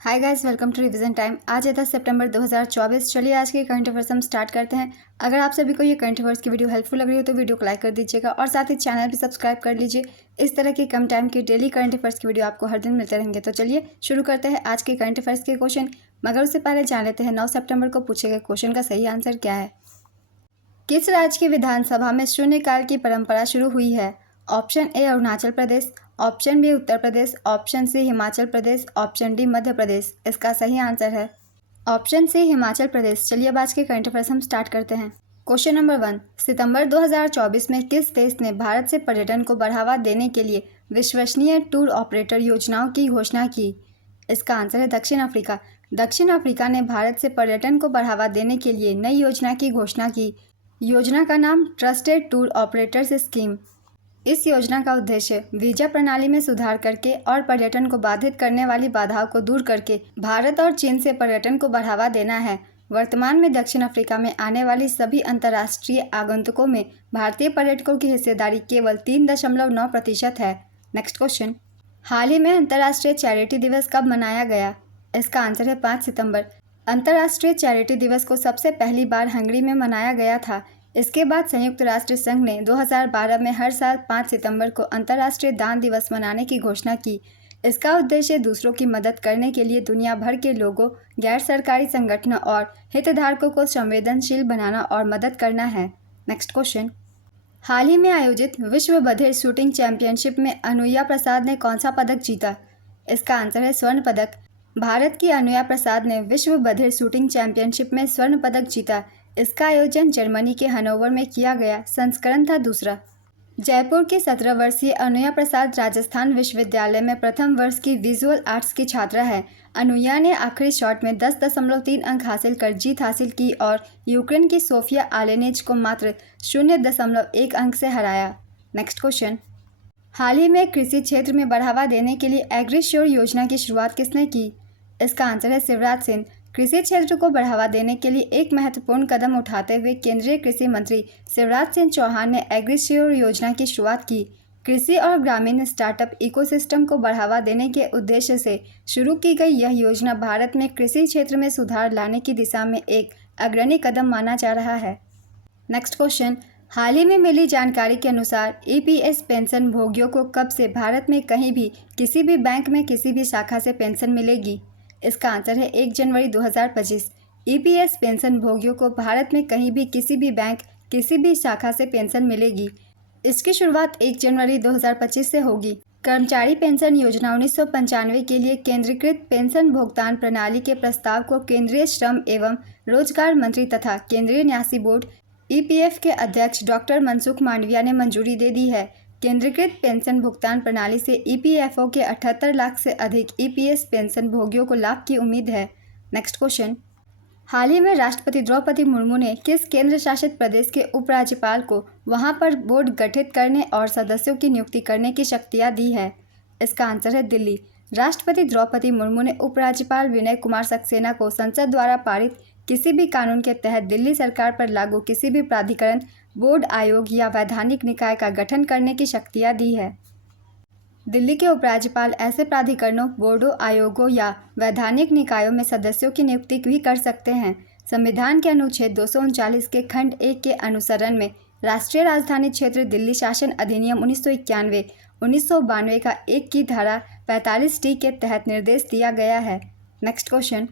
Hi guys, welcome to revision time. आज है 10 सितंबर 2024। चलिए आज के करंट अफेयर्स हम स्टार्ट करते हैं। अगर आप सभी को ये करंट अफेयर्स की वीडियो हेल्पफुल लग रही हो तो वीडियो को लाइक कर दीजिएगा और साथ ही चैनल भी सब्सक्राइब कर लीजिए। इस तरह की कम टाइम की डेली करंट अफेयर्स की वीडियो आपको हर दिन मिलते रहेंगे। तो चलिए शुरू करते हैं आज के करंट अफेयर्स के क्वेश्चन, मगर उससे पहले जान लेते हैं 9 सितंबर को पूछे गए क्वेश्चन का सही आंसर क्या है। किस राज्य की विधानसभा में शून्यकाल की परंपरा शुरू हुई है? Option A Arunachal Pradesh, option B Uttar Pradesh, option C Himachal Pradesh, option D Madhya Pradesh. इसका सही आंसर है ऑप्शन सी हिमाचल प्रदेश। चलिए अब आज के करंट अफेयर्स हम स्टार्ट करते हैं। क्वेश्चन नंबर 1, सितंबर 2024 में किस देश ने भारत से पर्यटन को बढ़ावा देने के लिए विश्वसनीय टूर ऑपरेटर योजनाओं की घोषणा की? इसका आंसर है दक्षिण अफ्रीका। दक्षिण अफ्रीका ने भारत से पर्यटन को बढ़ावा देने के लिए नई योजना की घोषणा की। योजना का नाम ट्रस्टेड टूर ऑपरेटर्स स्कीम। इस योजना का उद्देश्य वीजा प्रणाली में सुधार करके और पर्यटन को बाधित करने वाली बाधाओं को दूर करके भारत और चीन से पर्यटन को बढ़ावा देना है। वर्तमान में दक्षिण अफ्रीका में आने वाली सभी अंतर्राष्ट्रीय आगंतुकों में भारतीय पर्यटकों की हिस्सेदारी केवल 3.9% है। नेक्स्ट क्वेश्चन, हाल ही में अंतर्राष्ट्रीय चैरिटी दिवस कब मनाया गया? इसका आंसर है 5 सितंबर। अंतर्राष्ट्रीय चैरिटी दिवस को सबसे पहली बार हंगरी में मनाया गया था। इसके बाद संयुक्त राष्ट्र संघ ने 2012 में हर साल 5 सितंबर को अंतर्राष्ट्रीय दान दिवस मनाने की घोषणा की। इसका उद्देश्य दूसरों की मदद करने के लिए दुनिया भर के लोगों, गैर सरकारी संगठनों और हितधारकों को संवेदनशील बनाना और मदद करना है। नेक्स्ट क्वेश्चन, हाल ही में आयोजित विश्व बधिर शूटिंग चैंपियनशिप में अनुया प्रसाद ने कौन सा पदक जीता? इसका आंसर है स्वर्ण पदक। भारत की अनुया प्रसाद ने विश्व बधिर शूटिंग चैंपियनशिप में स्वर्ण पदक जीता। इसका आयोजन जर्मनी के हनोवर में किया गया। संस्करण था दूसरा। जयपुर की 17 वर्षीय अनुया प्रसाद राजस्थान विश्वविद्यालय में प्रथम वर्ष की विजुअल आर्ट्स की छात्रा है। अनुया ने आखिरी शॉट में 10.3 अंक हासिल कर जीत हासिल की और यूक्रेन की सोफिया आलेनेज को मात्र 0.1 अंक से हराया। नेक्स्ट क्वेश्चन, हाल ही में कृषि क्षेत्र में बढ़ावा देने के लिए एग्रीश्योर योजना की शुरुआत किसने की? इसका आंसर है शिवराज सिंह। कृषि क्षेत्र को बढ़ावा देने के लिए एक महत्वपूर्ण कदम उठाते हुए केंद्रीय कृषि मंत्री शिवराज सिंह चौहान ने एग्रीश्योर योजना की शुरुआत की। कृषि और ग्रामीण स्टार्टअप इकोसिस्टम को बढ़ावा देने के उद्देश्य से शुरू की गई यह योजना भारत में कृषि क्षेत्र में सुधार लाने की दिशा में एक अग्रणी कदम माना जा रहा है। नेक्स्ट क्वेश्चन, हाल ही में मिली जानकारी के अनुसार ईपीएस पेंशन भोगियों को कब से भारत में कहीं भी किसी भी बैंक में किसी भी शाखा से पेंशन मिलेगी? इसका आंसर है 1 जनवरी 2025। ईपीएस पेंशन भोगियों को भारत में कहीं भी किसी भी बैंक किसी भी शाखा से पेंशन मिलेगी। इसकी शुरुआत 1 जनवरी 2025 से होगी। कर्मचारी पेंशन योजना 1995 के लिए केंद्रीकृत पेंशन भुगतान प्रणाली के प्रस्ताव को केंद्रीय श्रम एवं रोजगार मंत्री तथा केंद्रीय न्यासी बोर्ड ईपीएफ के अध्यक्ष डॉक्टर मनसुख मांडविया ने मंजूरी दे दी है। केंद्रीकृत पेंशन भुगतान प्रणाली से ईपीएफओ के 78 लाख से अधिक ईपीएस पेंशन भोगियों को लाभ की उम्मीद है। नेक्स्ट क्वेश्चन, हाल ही में राष्ट्रपति द्रौपदी मुर्मू ने किस केंद्र शासित प्रदेश के उपराज्यपाल को वहां पर बोर्ड गठित करने और सदस्यों की नियुक्ति करने की शक्तियां दी है? इसका आंसर है दिल्ली। राष्ट्रपति द्रौपदी मुर्मू ने उपराज्यपाल विनय कुमार सक्सेना को संसद द्वारा पारित किसी भी कानून के तहत दिल्ली सरकार पर लागू किसी भी प्राधिकरण, बोर्ड, आयोग या वैधानिक निकाय का गठन करने की शक्तियां दी है। दिल्ली के उपराज्यपाल ऐसे प्राधिकरणों, बोर्डों, आयोगों या वैधानिक निकायों में सदस्यों की नियुक्ति भी कर सकते हैं। संविधान के अनुच्छेद 239 के खंड 1 के अनुसरण में राष्ट्रीय राजधानी क्षेत्र दिल्ली शासन अधिनियम 1991, 1992 का 1 की धारा 45D के तहत निर्देश दिया गया है। Next question,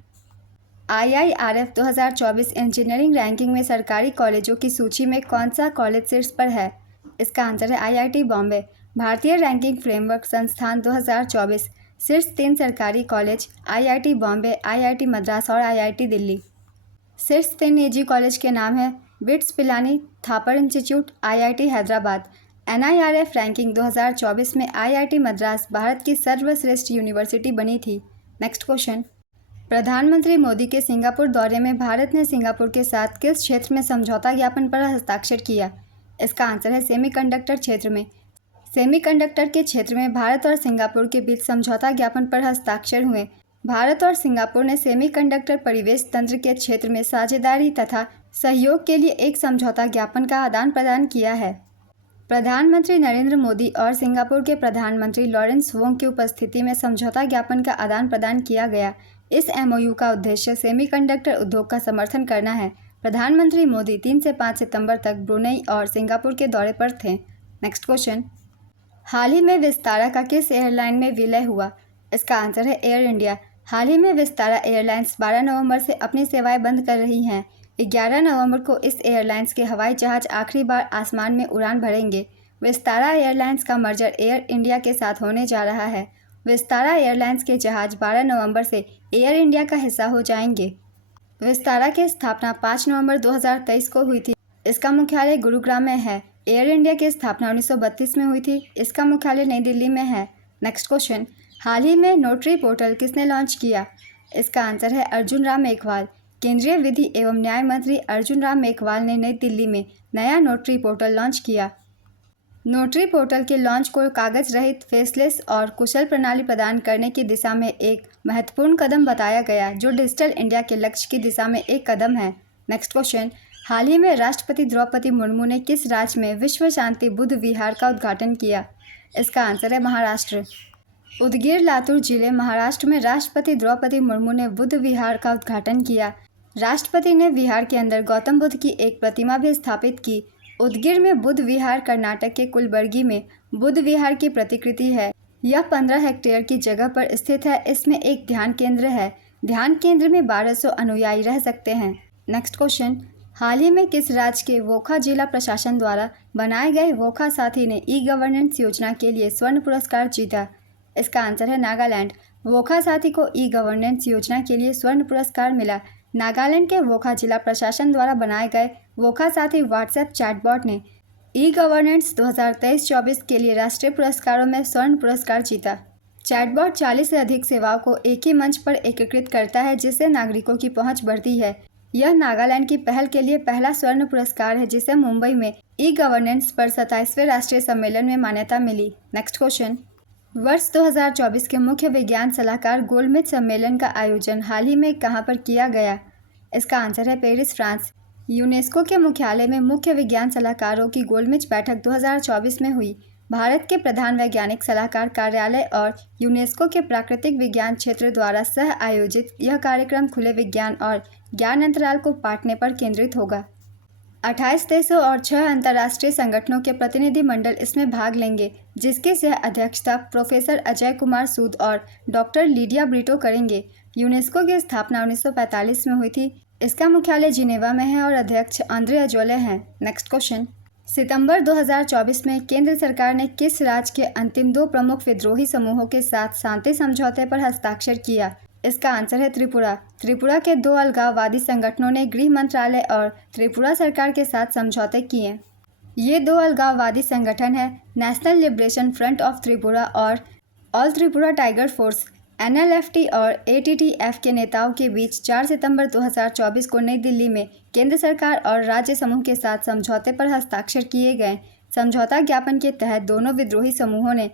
IIRF 2024 engineering ranking में सरकारी कॉलेजों की सूची में कौन सा कॉलेज शीर्ष पर है? इसका आंसर है IIT बॉम्बे। भारतीय रैंकिंग फ्रेमवर्क संस्थान 2024 शीर्ष 3 सरकारी college IIT Bombay, IIT Madras और IIT दिल्ली। शीर्ष 3 निजी कॉलेज के नाम हैं bits Pilani Thapar institute, IIT Hyderabad. NIRF ranking 2024 में IIT मद्रास भारत की सर्वश्रेष्ठ यूनिवर्सिटी बनी थी। नेक्स्ट क्वेश्चन, प्रधानमंत्री मोदी के सिंगापुर दौरे में भारत ने सिंगापुर के साथ किस क्षेत्र में समझौता ज्ञापन पर हस्ताक्षर किया? इसका आंसर है सेमीकंडक्टर क्षेत्र में। सेमीकंडक्टर के क्षेत्र में भारत और सिंगापुर के बीच समझौता ज्ञापन पर हस्ताक्षर हुए। भारत और सिंगापुर ने सेमीकंडक्टर परिवेश तंत्र के क्षेत्र में साझेदारी तथा सहयोग के लिए एक समझौता ज्ञापन का आदान प्रदान किया है। प्रधानमंत्री नरेंद्र मोदी और सिंगापुर के प्रधानमंत्री लॉरेंस वोंग की उपस्थिति में समझौता ज्ञापन का आदान प्रदान किया गया। इस MOU का उद्देश्य सेमीकंडक्टर उद्योग का समर्थन करना है। प्रधानमंत्री मोदी 3 से 5 सितंबर तक ब्रुनेई और सिंगापुर के दौरे पर थे। नेक्स्ट क्वेश्चन, हाल ही में विस्तारा का किस एयरलाइन में विलय हुआ? इसका आंसर है एयर इंडिया। हाल ही में विस्तारा एयरलाइंस 12 नवंबर से अपनी सेवाएं बंद कर रही हैं। 11 नवंबर को इस एयरलाइंस के हवाई जहाज आखिरी बार आसमान में उड़ान भरेंगे। विस्तारा एयरलाइंस का मर्जर एयर इंडिया के साथ होने जा रहा है। विस्तारा एयरलाइंस के जहाज 12 नवंबर से एयर इंडिया का हिस्सा हो जाएंगे। विस्तारा की स्थापना 5 नवंबर 2023 को हुई थी। इसका मुख्यालय गुरुग्राम में है। एयर इंडिया की स्थापना 1932 में हुई थी। इसका मुख्यालय नई दिल्ली में है। नेक्स्ट क्वेश्चन, हाल ही में नोटरी पोर्टल किसने लॉन्च किया? इसका आंसर है अर्जुन राम मेघवाल। केंद्रीय विधि एवं न्याय मंत्री अर्जुन राम मेघवाल ने नई दिल्ली में नया नोटरी पोर्टल लॉन्च किया। नोटरी पोर्टल के लॉन्च को कागज रहित, फेसलेस और कुशल प्रणाली प्रदान करने की दिशा में एक महत्वपूर्ण कदम बताया गया, जो डिजिटल इंडिया के लक्ष्य की दिशा में एक कदम है। नेक्स्ट क्वेश्चन, हाल ही में राष्ट्रपति द्रौपदी मुर्मू ने किस राज्य में विश्व शांति बुद्ध विहार का उद्घाटन किया? इसका आंसर है महाराष्ट्र। उदगीर लातूर जिले महाराष्ट्र में राष्ट्रपति द्रौपदी मुर्मू ने बुद्ध विहार का उद्घाटन किया। राष्ट्रपति ने विहार के अंदर गौतम बुद्ध की एक प्रतिमा भी स्थापित की। उदगीर में बुद्ध विहार कर्नाटक के कुलबर्गी में बुद्ध विहार की प्रतिकृति है। यह 15 हेक्टेयर की जगह पर स्थित है। इसमें एक ध्यान केंद्र है। ध्यान केंद्र में 1200 अनुयायी रह सकते हैं। नेक्स्ट क्वेश्चन, हाल ही में किस राज्य के वोखा जिला प्रशासन द्वारा बनाए गए वोखा साथी ने ई-गवर्नेंस योजना के लिए स्वर्ण पुरस्कार जीता? इसका आंसर है नागालैंड। वोखा साथी को ई-गवर्नेंस योजना के लिए स्वर्ण पुरस्कार मिला। नागालैंड के वोखा जिला प्रशासन द्वारा बनाए गए वोखा साथी व्हाट्सएप चैटबॉट ने ई-गवर्नेंस 2023-24 के लिए राष्ट्रीय पुरस्कारों में स्वर्ण पुरस्कार जीता। चैटबॉट 40 से अधिक सेवाओं को एक ही मंच पर एकीकृत करता है, जिससे नागरिकों की पहुंच बढ़ती है। यह नागालैंड की पहल के लिए पहला स्वर्ण पुरस्कार है, जिसे मुंबई में ई-गवर्नेंस पर 27वें राष्ट्रीय सम्मेलन में मान्यता मिली। नेक्स्ट क्वेश्चन, वर्ष 2024 के मुख्य विज्ञान सलाहकार गोलमेज सम्मेलन का आयोजन हाल ही में कहां पर किया गया? इसका आंसर है पेरिस, फ्रांस। यूनेस्को के मुख्यालय में मुख्य विज्ञान सलाहकारों की गोलमेज बैठक 2024 में हुई। भारत के प्रधान वैज्ञानिक सलाहकार कार्यालय और यूनेस्को के प्राकृतिक विज्ञान क्षेत्र द्वारा सह आयोजित यह कार्यक्रम खुले विज्ञान और ज्ञान अंतराल को पाटने पर केंद्रित होगा। 28 देशों और 6 अंतर्राष्ट्रीय संगठनों के प्रतिनिधि मंडल इसमें भाग लेंगे, जिसकी सह अध्यक्षता प्रोफेसर अजय कुमार सूद और डॉक्टर लीडिया ब्रिटो करेंगे। यूनेस्को की स्थापना 1945 में हुई थी। इसका मुख्यालय जिनेवा में है और अध्यक्ष आंद्रे अजोले हैं। नेक्स्ट क्वेश्चन, सितंबर 2024 में केंद्र सरकार ने किस राज्य के अंतिम 2 प्रमुख विद्रोही समूहों के साथ शांति समझौते पर हस्ताक्षर किया? इसका आंसर है त्रिपुरा। त्रिपुरा के 2 अलगाववादी संगठनों ने गृह मंत्रालय और त्रिपुरा सरकार के साथ समझौते किए। ये 2 अलगाववादी संगठन हैं national liberation front of Tripura और all Tripura tiger force. NLFT और ATTF के नेताओं के बीच 4 सितंबर 2024 को नई दिल्ली में केंद्र सरकार और राज्य समूह के साथ समझौते पर हस्ताक्षर किए गए। समझौता ज्ञापन के तहत दोनों विद्रोही समूहों ने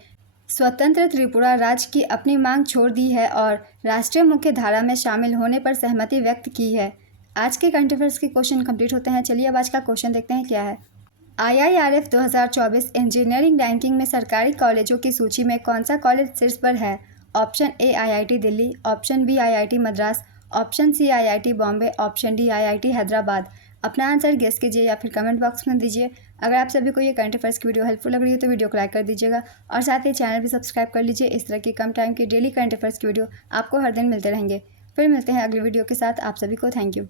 स्वतंत्र त्रिपुरा राज्य की अपनी मांग छोड़ दी है और राष्ट्रीय मुख्य धारा में शामिल होने पर सहमति व्यक्त की है। आज के करंट अफेयर्स के क्वेश्चन कंप्लीट होते हैं। चलिए अब आज का क्वेश्चन देखते हैं क्या है। IIRF 2024 इंजीनियरिंग रैंकिंग में सरकारी कॉलेजों की सूची में कौन सा कॉलेज शीर्ष पर है? Option A IIT Delhi, option B IIT Madras, option C IIT Bombay, option D IIT Hyderabad. अपना आंसर गेस कीजिए या फिर कमेंट बॉक्स में दीजिए। अगर आप सभी को ये करंट अफेयर्स की वीडियो हेल्पफुल लग रही है तो वीडियो को लाइक कर दीजिएगा और साथ ही चैनल भी सब्सक्राइब कर लीजिए। इस तरह की कम टाइम की डेली करंट अफेयर्स की वीडियो आपको हर दिन मिलते रहेंगे। फिर मिलते हैं अगली वीडियो के साथ। आप सभी को थैंक यू।